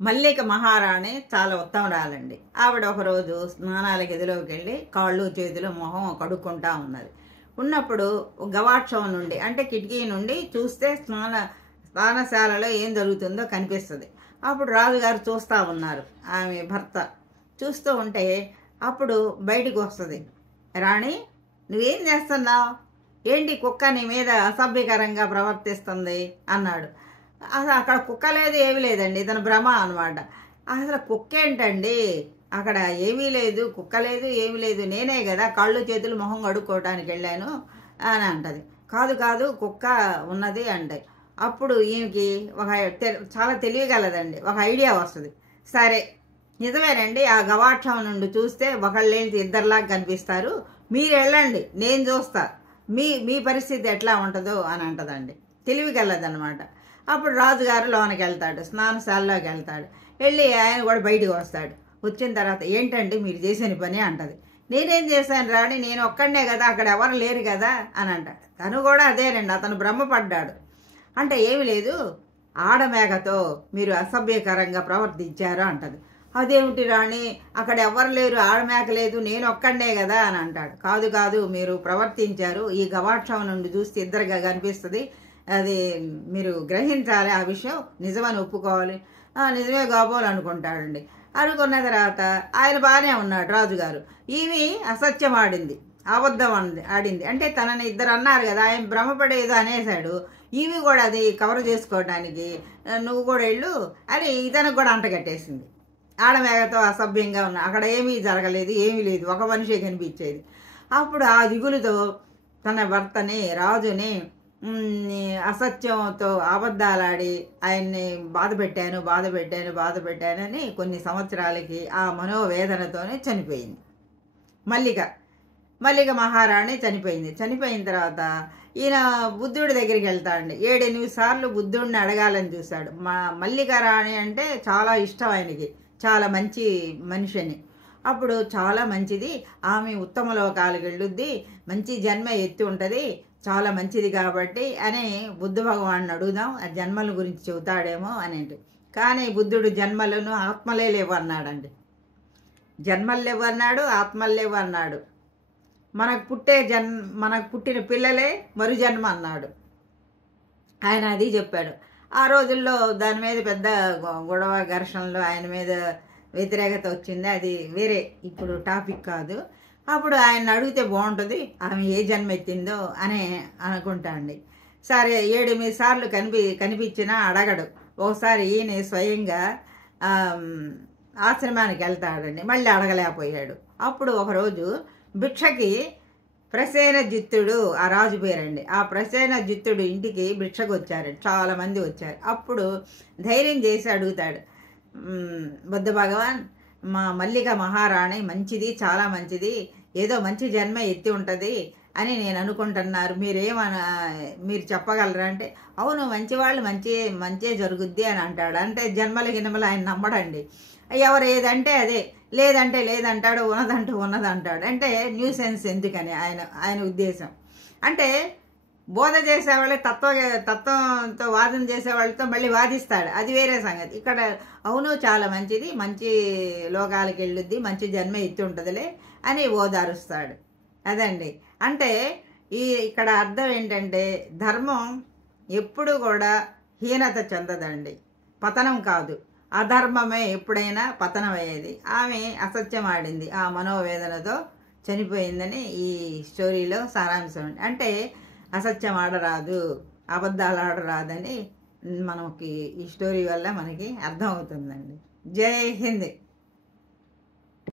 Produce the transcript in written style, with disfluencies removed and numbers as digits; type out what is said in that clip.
మల్లిక మహారాణి చాలా ఉత్తమరాలండి. ఆవిడ ఒకరోజు స్నానాల గదిలోకి వెళ్ళి కాళ్ళు చేతులు మొహం కడుక్కుంటా ఉన్నది. ఉన్నప్పుడు గవాక్షం నుండి అంటే కిటికీ నుండి చూస్తే స్నానశాలలో ఏం జరుగుతుందో కనిపిస్తుంది. అప్పుడు రాజుగారు చూస్తూ ఉన్నారు. ఆమె భర్త చూస్తూ ఉంటే అప్పుడు బయటికి వస్తుంది, రాణి నువ్వేం చేస్తున్నావు, ఏంటి కుక్క నీ మీద అసభ్యకరంగా ప్రవర్తిస్తుంది అన్నాడు. అసలు అక్కడ కుక్క లేదు ఏమీ లేదండి, ఇతను భ్రమ అనమాట. అసలు కుక్క ఏంటండి, అక్కడ ఏమీ లేదు, కుక్క లేదు ఏమీ లేదు, నేనే కదా కాళ్ళు చేతులు మొహం కడుక్కోవటానికి వెళ్ళాను అని అంటది. కాదు కాదు కుక్క ఉన్నది అంటే అప్పుడు ఈమెకి చాలా తెలియగలదండి, ఒక ఐడియా వస్తుంది. సరే నిజమేనండి, ఆ గవాక్షం నుండి చూస్తే ఒకళ్ళేంటి ఇద్దరిలాగా కనిపిస్తారు, మీరు వెళ్ళండి నేను చూస్తా, మీ పరిస్థితి ఎట్లా ఉంటుందో అని అంటదండి. తెలివిగలదనమాట. అప్పుడు రాజుగారు లోనికి వెళ్తాడు, స్నానశాలలోకి వెళ్తాడు. వెళ్ళి ఆయన కూడా బయటికి వస్తాడు. వచ్చిన తర్వాత ఏంటండి మీరు చేసిన పని అంటది. నేనేం చేశాను రాణి, నేను ఒక్కడనే కదా, అక్కడ ఎవరు లేరు కదా అని అంటాడు. తను కూడా అదేనండి, అతను భ్రమపడ్డాడు. అంటే ఏమి లేదు, ఆడమేకతో మీరు అసభ్యకరంగా ప్రవర్తించారు అంటది. అదేమిటి రాణి, అక్కడ ఎవరు లేరు, ఆడమేక లేదు, నేను ఒక్కడనే కదా అని అంటాడు. కాదు కాదు మీరు ప్రవర్తించారు, ఈ గవాక్షం నుండి చూస్తే ఇద్దరుగా కనిపిస్తుంది, అది మీరు గ్రహించాలి, ఆ విషయం నిజమని ఒప్పుకోవాలి. నిజమే కాబోలు అనుకుంటాడండి. అనుకున్న తర్వాత ఆయన బాగానే ఉన్నాడు రాజుగారు. ఈమె అసత్యం ఆడింది, అబద్ధం ఆడింది. అంటే తనని ఇద్దరు అన్నారు కదా, ఆయన భ్రమపడేదో అనేశాడు. ఈమె కూడా అది కవర్ చేసుకోవడానికి నువ్వు కూడా వెళ్ళు అని ఇతనికి కూడా అంటగట్టేసింది. ఆడమేగతో అసభ్యంగా ఉన్నా, అక్కడ ఏమీ జరగలేదు, ఏమీ లేదు, ఒక మనిషి కనిపించేది. అప్పుడు ఆ దిగులుతో తన భర్తని రాజుని అసత్యంతో అబద్ధాలాడి ఆయన్ని బాధ పెట్టానని కొన్ని సంవత్సరాలకి ఆ మనోవేదనతోనే చనిపోయింది. మల్లిక మహారాణి చనిపోయింది. చనిపోయిన తర్వాత ఈయన బుద్ధుడి దగ్గరికి వెళ్తాడండి. 7-8 సార్లు బుద్ధుడిని అడగాలని చూశాడు. మల్లిక రాణి అంటే చాలా ఇష్టం ఆయనకి, చాలా మంచి మనిషిని. అప్పుడు చాలా మంచిది, ఆమె ఉత్తమ లోకాలకు వెళ్ళుద్ది, మంచి జన్మ ఎత్తి ఉంటుంది, చాలా మంచిది కాబట్టి అని బుద్ధ భగవాన్ని అడుగుదాం, ఆ జన్మల గురించి చెబుతాడేమో అని. కానీ బుద్ధుడు జన్మలను ఆత్మలే లేవు అన్నాడండి. జన్మలు లేవు అన్నాడు, ఆత్మలు లేవు అన్నాడు. మనకు పుట్టిన పిల్లలే మరు జన్మ అన్నాడు. ఆయన అది చెప్పాడు. ఆ రోజుల్లో దాని మీద పెద్ద గొడవ ఘర్షణలు, ఆయన మీద వ్యతిరేకత వచ్చింది. అది వేరే, ఇప్పుడు టాపిక్ కాదు. అప్పుడు ఆయన అడిగితే బాగుంటుంది, ఆమె ఏ జన్మ ఎత్తిందో అని అనుకుంటాండి. సరే 7-8 సార్లు కనిపించినా అడగడు. ఒకసారి ఈయన స్వయంగా ఆశ్రమానికి వెళ్తాడండి, మళ్ళీ అడగలేకపోయాడు. అప్పుడు ఒకరోజు భిక్షకి ప్రసేనజిత్తుడు ఆ రాజు పేరండి, ఆ ప్రసేనజిత్తుడు ఇంటికి భిక్షకు వచ్చారు, చాలా మంది వచ్చారు. అప్పుడు ధైర్యం చేసి అడుగుతాడు, బుద్ధ భగవాన్ మా మల్లిక మహారాణి మంచిది, చాలా మంచిది, ఏదో మంచి జన్మ ఎత్తి ఉంటుంది అని నేను అనుకుంటున్నారు, మీరు చెప్పగలరా అంటే అవును మంచివాళ్ళు మంచే జరుగుద్ది అని అంటాడు. అంటే గిన్నెమలు ఆయన నమ్మడండి. ఎవరు ఏదంటే అదే, లేదంటే లేదంటాడు, ఉన్నదంటూ ఉన్నదంటాడు. అంటే న్యూ సెన్స్ ఎందుకని ఆయన ఉద్దేశం. అంటే బోధ చేసేవాళ్ళే తత్వంతో వాదన చేసేవాళ్ళతో మళ్ళీ వాదిస్తాడు, అది వేరే సంగతి. ఇక్కడ అవును చాలా మంచిది, మంచి లోకాలకు వెళ్ళుద్ది, మంచి జన్మ ఎత్తి ఉంటుందిలే అని ఓదారుస్తాడు. అదండి. అంటే ఇక్కడ అర్థం ఏంటంటే ధర్మం ఎప్పుడు కూడా హీనత చెందదండి, పతనం కాదు. అధర్మమే ఎప్పుడైనా పతనం అయ్యేది. ఆమె అసత్యం ఆడింది, ఆ మనోవేదనతో చనిపోయిందని ఈ స్టోరీలో సారాంశం. అంటే అసత్యం ఆడరాదు, అబద్ధాలు ఆడరాదని మనకి ఈ స్టోరీ వల్ల మనకి అర్థం అవుతుందండి. జై హింద్.